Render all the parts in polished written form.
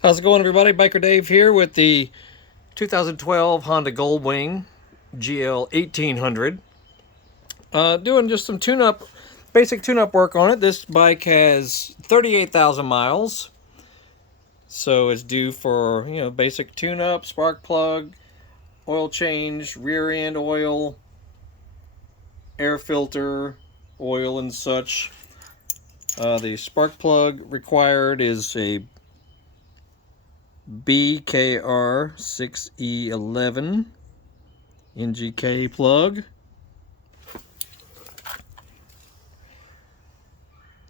How's it going, everybody? Biker Dave here with the 2012 Honda GoldWing GL1800. Doing just some basic tune-up work on it. This bike has 38,000 miles, so it's due for basic tune-up, spark plug, oil change, rear end oil, air filter, oil, and such. The spark plug required is a BKR6E-11 NGK plug.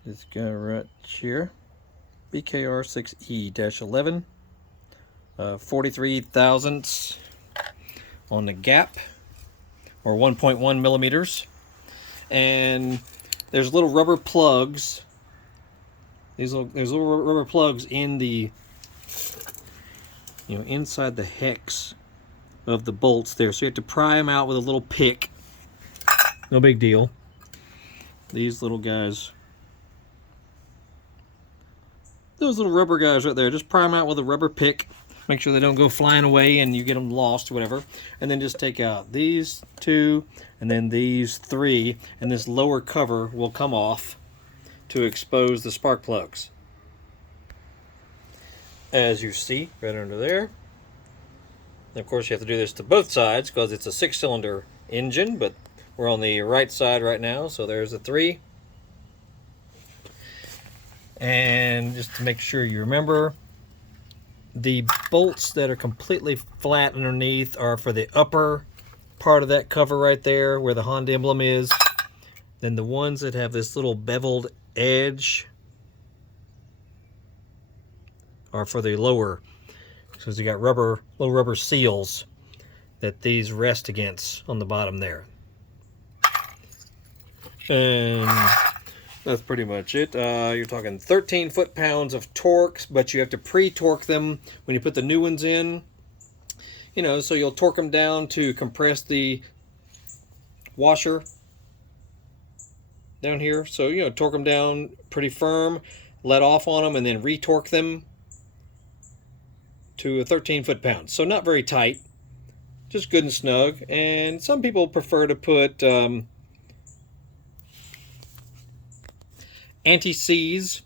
This guy right here, BKR6E-11, 43 thousandths on the gap, or 1.1 millimeters. And there's little rubber plugs. There's little rubber plugs in the inside the hex of the bolts there, so you have to pry them out with a little pick. No big deal. These little guys, those little rubber guys right there, just pry them out with a rubber pick. Make sure they don't go flying away and you get them lost or whatever. And then just take out these two and then these three, and this lower cover will come off to expose the spark plugs. As you see right under there. And of course you have to do this to both sides because it's a 6-cylinder engine, but we're on the right side right now, so there's the 3. And just to make sure you remember, the bolts that are completely flat underneath are for the upper part of that cover right there where the Honda emblem is. Then the ones that have this little beveled edge are for the lower, because you got little rubber seals that these rest against on the bottom there. And that's pretty much it. You're talking 13 foot-pounds of torque, but you have to pre-torque them when you put the new ones in. So you'll torque them down to compress the washer down here. So, torque them down pretty firm, let off on them, and then re-torque them to 13 foot-pounds. So not very tight, just good and snug. And some people prefer to put anti-seize.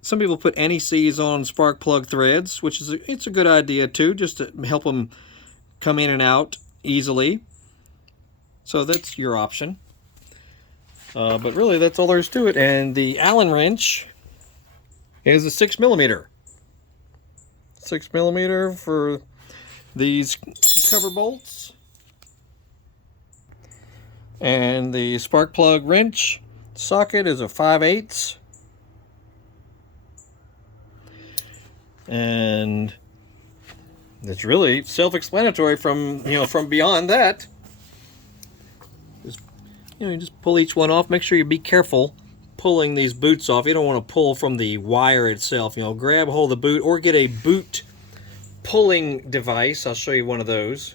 Some people put anti-seize on spark plug threads, which is it's a good idea too, just to help them come in and out easily. So that's your option. But really, that's all there is to it. And the Allen wrench is a 6mm. 6mm for these cover bolts. And the spark plug wrench socket is a 5/8. And it's really self-explanatory from beyond that. You just pull each one off. Make sure you be careful pulling these boots off. You don't want to pull from the wire itself. Grab hold of the boot or get a boot pulling device. I'll show you one of those.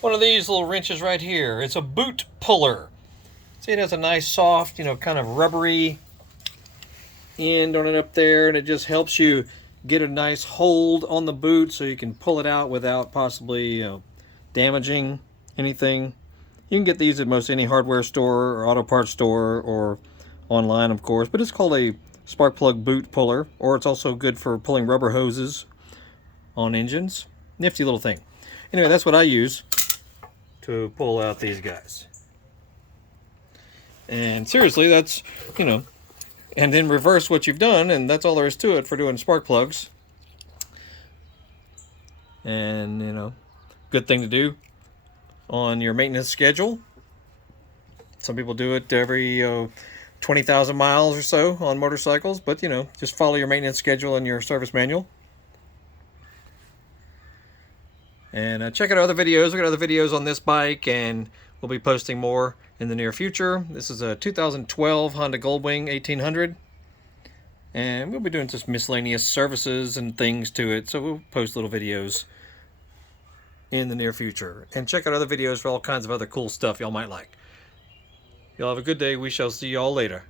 One of these little wrenches right here. It's a boot puller. See, it has a nice soft, kind of rubbery end on it up there, and it just helps you get a nice hold on the boot so you can pull it out without possibly damaging anything. You can get these at most any hardware store or auto parts store or online, of course, but it's called a spark plug boot puller, or it's also good for pulling rubber hoses on engines. Nifty little thing. Anyway, that's what I use to pull out these guys. And seriously, that's, and then reverse what you've done, and that's all there is to it for doing spark plugs. And, good thing to do on your maintenance schedule. Some people do it every 20,000 miles or so on motorcycles, but just follow your maintenance schedule in your service manual. And check out other videos. We've got other videos on this bike, and we'll be posting more in the near future. This is a 2012 Honda GoldWing 1800, and we'll be doing just miscellaneous services and things to it, so we'll post little videos in the near future. And check out other videos for all kinds of other cool stuff y'all might like. Y'all have a good day. We shall see y'all later.